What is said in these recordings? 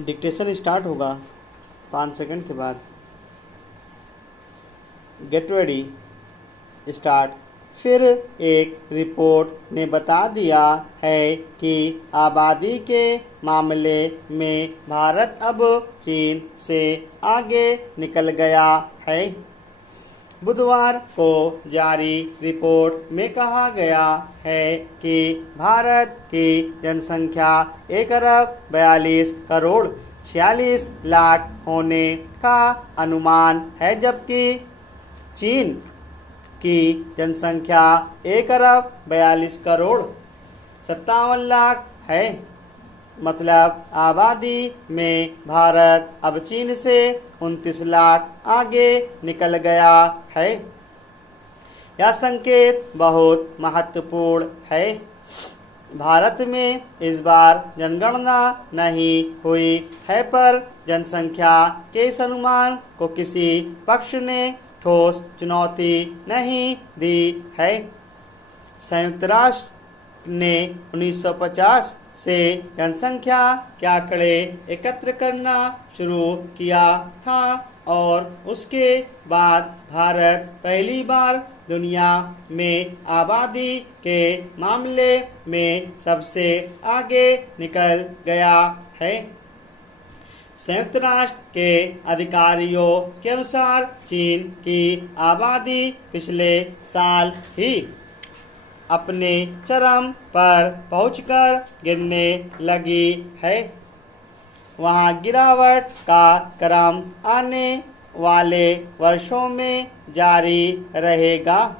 Dictation start होगा 5 second के बाद। Get ready, start. फिर एक रिपोर्ट ने बता दिया है कि आबादी के मामले में भारत अब चीन से आगे निकल गया है। बुधवार को जारी रिपोर्ट में कहा गया है कि भारत की जनसंख्या 1,42,46,00,000 होने का अनुमान है, जबकि चीन की जनसंख्या 1,42,57,00,000 है। मतलब आबादी में भारत अब चीन से 29 लाख आगे निकल गया है। यह संकेत बहुत महत्वपूर्ण है। भारत में इस बार जनगणना नहीं हुई है, पर जनसंख्या के इस अनुमान को किसी पक्ष ने ठोस चुनौती नहीं दी है। संयुक्त राष्ट्र ने 1950 से जनसंख्या के आंकड़े एकत्र करना शुरू किया था और उसके बाद भारत पहली बार दुनिया में आबादी के मामले में सबसे आगे निकल गया है। संयुक्त राष्ट्र के अधिकारियों के अनुसार चीन की आबादी पिछले साल ही अपने चरम पर पहुंचकर गिरने लगी है। वहां गिरावट का क्रम आने वाले वर्षों में जारी रहेगा।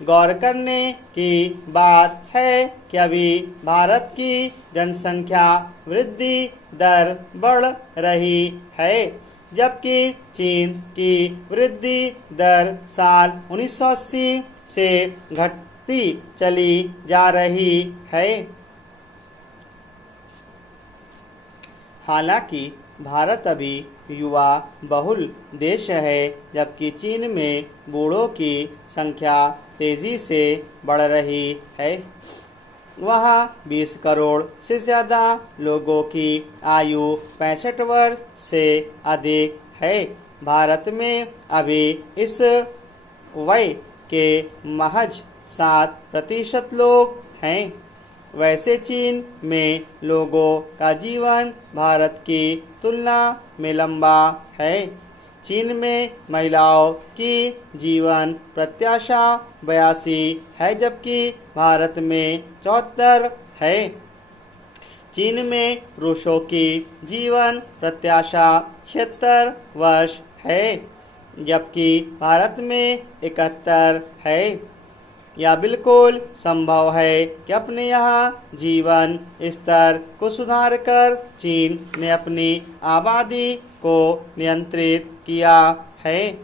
गौर करने की बात है कि अभी भारत की जनसंख्या वृद्धि दर बढ़ रही है, जबकि चीन की वृद्धि दर साल 1980 से घटती चली जा रही है। हालांकि भारत अभी युवा बहुल देश है, जबकि चीन में बूढ़ों की संख्या तेजी से बढ़ रही है। वहाँ 20 करोड़ से ज़्यादा लोगों की आयु 65 वर्ष से अधिक है। भारत में अभी इस वय के महज 7% लोग हैं। वैसे चीन में लोगों का जीवन भारत की तुलना में लंबा है। चीन में महिलाओं की जीवन प्रत्याशा 82 है, जबकि भारत में 74 है। चीन में पुरुषों की जीवन प्रत्याशा 76 वर्ष है, जबकि भारत में 71 है। यह बिल्कुल संभव है कि अपने यहाँ जीवन स्तर को सुधार कर चीन ने अपनी आबादी को नियंत्रित किया है।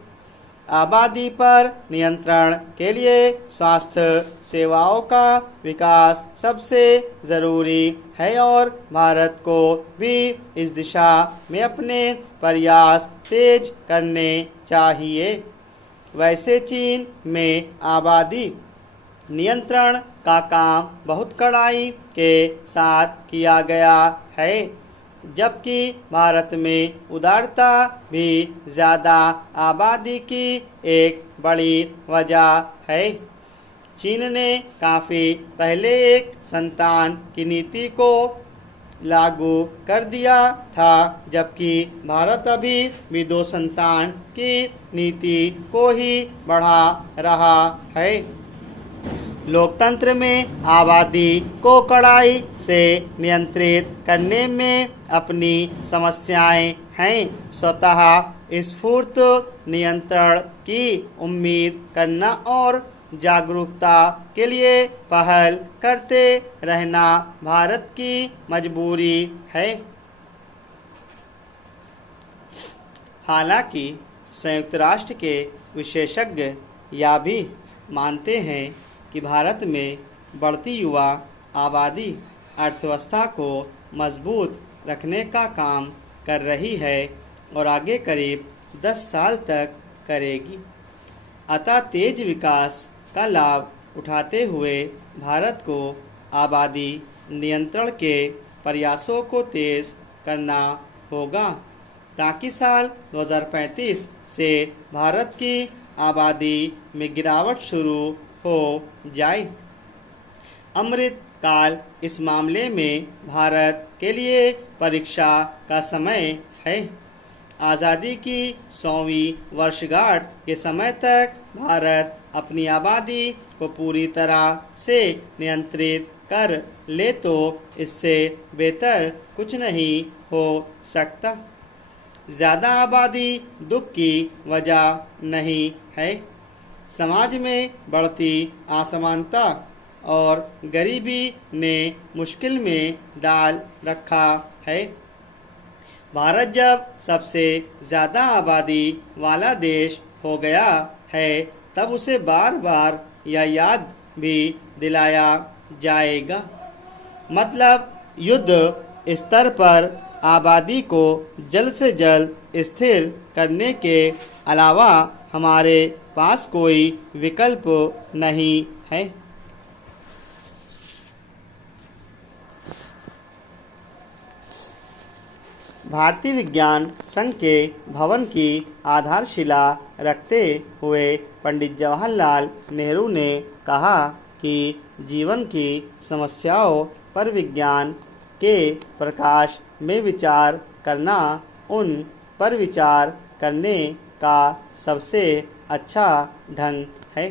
आबादी पर नियंत्रण के लिए स्वास्थ्य सेवाओं का विकास सबसे ज़रूरी है और भारत को भी इस दिशा में अपने प्रयास तेज करने चाहिए। वैसे चीन में आबादी नियंत्रण का काम बहुत कड़ाई के साथ किया गया है, जबकि भारत में उदारता भी ज़्यादा आबादी की एक बड़ी वजह है। चीन ने काफ़ी पहले एक संतान की नीति को लागू कर दिया था, जबकि भारत अभी भी 2 संतान की नीति को ही बढ़ा रहा है। लोकतंत्र में आबादी को कड़ाई से नियंत्रित करने में अपनी समस्याएं हैं। स्वतः स्फूर्त नियंत्रण की उम्मीद करना और जागरूकता के लिए पहल करते रहना भारत की मजबूरी है। हालांकि संयुक्त राष्ट्र के विशेषज्ञ यह भी मानते हैं कि भारत में बढ़ती युवा आबादी अर्थव्यवस्था को मजबूत रखने का काम कर रही है और आगे करीब 10 साल तक करेगी। अतः तेज विकास का लाभ उठाते हुए भारत को आबादी नियंत्रण के प्रयासों को तेज करना होगा ताकि साल 2035 से भारत की आबादी में गिरावट शुरू हो जाए। अमृत काल इस मामले में भारत के लिए परीक्षा का समय है। आज़ादी की 100वीं वर्षगांठ के समय तक भारत अपनी आबादी को पूरी तरह से नियंत्रित कर ले तो इससे बेहतर कुछ नहीं हो सकता। ज़्यादा आबादी दुख की वजह नहीं है। समाज में बढ़ती असमानता और गरीबी ने मुश्किल में डाल रखा है। भारत जब सबसे ज़्यादा आबादी वाला देश हो गया है तब उसे बार बार यह याद भी दिलाया जाएगा। मतलब युद्ध स्तर पर आबादी को जल्द से जल्द स्थिर करने के अलावा हमारे पास कोई विकल्प नहीं है। भारतीय विज्ञान संघ के भवन की आधारशिला रखते हुए पंडित जवाहरलाल नेहरू ने कहा कि जीवन की समस्याओं पर विज्ञान के प्रकाश में विचार करना उन पर विचार करने का सबसे अच्छा ढंग है।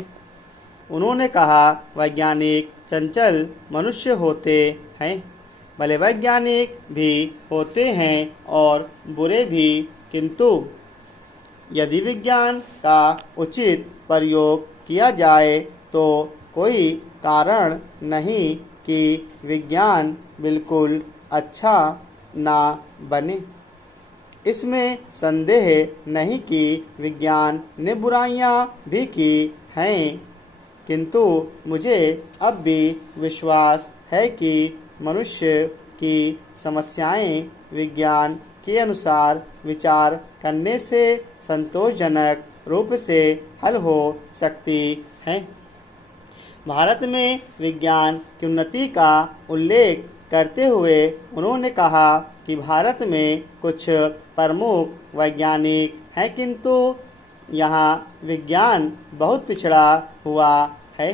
उन्होंने कहा, वैज्ञानिक चंचल मनुष्य होते हैं, भले वैज्ञानिक भी होते हैं और बुरे भी, किंतु यदि विज्ञान का उचित प्रयोग किया जाए तो कोई कारण नहीं कि विज्ञान बिल्कुल अच्छा ना बने। इसमें संदेह नहीं कि विज्ञान ने बुराइयां भी की हैं, किंतु मुझे अब भी विश्वास है कि मनुष्य की समस्याएं विज्ञान के अनुसार विचार करने से संतोषजनक रूप से हल हो सकती हैं। भारत में विज्ञान की उन्नति का उल्लेख करते हुए उन्होंने कहा कि भारत में कुछ प्रमुख वैज्ञानिक हैं, किंतु यहाँ विज्ञान बहुत पिछड़ा हुआ है।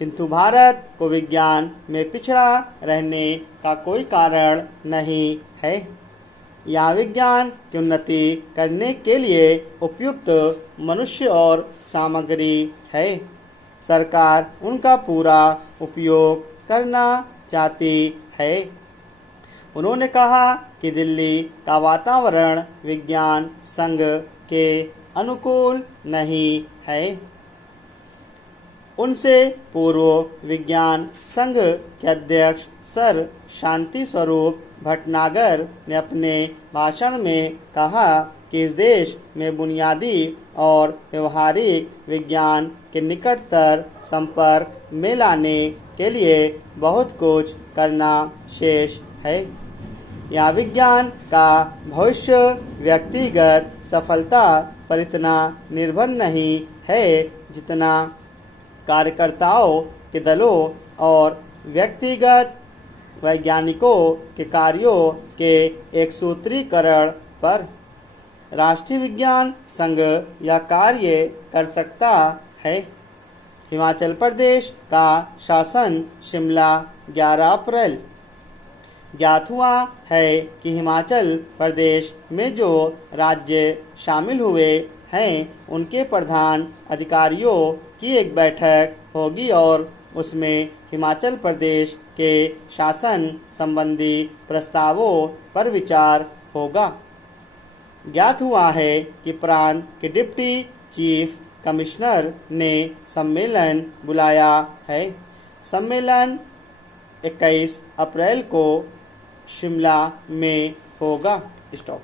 किंतु भारत को विज्ञान में पिछड़ा रहने का कोई कारण नहीं है। यहाँ विज्ञान की उन्नति करने के लिए उपयुक्त मनुष्य और सामग्री है। सरकार उनका पूरा उपयोग करना चाहती है। उन्होंने कहा कि दिल्ली का वातावरण विज्ञान संघ के अनुकूल नहीं है। उनसे पूर्व विज्ञान संघ के अध्यक्ष सर शांति स्वरूप भटनागर ने अपने भाषण में कहा कि इस देश में बुनियादी और व्यवहारिक विज्ञान के निकटतर संपर्क में लाने के लिए बहुत कुछ करना शेष है। यहाँ विज्ञान का भविष्य व्यक्तिगत सफलता पर इतना निर्भर नहीं है जितना कार्यकर्ताओं के दलों और व्यक्तिगत वैज्ञानिकों के कार्यों के एक सूत्रीकरण पर। राष्ट्रीय विज्ञान संघ यह कार्य कर सकता है। हिमाचल प्रदेश का शासन शिमला 11 अप्रैल। ज्ञात हुआ है कि हिमाचल प्रदेश में जो राज्य शामिल हुए हैं उनके प्रधान अधिकारियों की एक बैठक होगी और उसमें हिमाचल प्रदेश के शासन संबंधी प्रस्तावों पर विचार होगा। ज्ञात हुआ है कि प्रांत के डिप्टी चीफ कमिश्नर ने सम्मेलन बुलाया है। सम्मेलन 21 अप्रैल को शिमला में होगा। स्टॉप।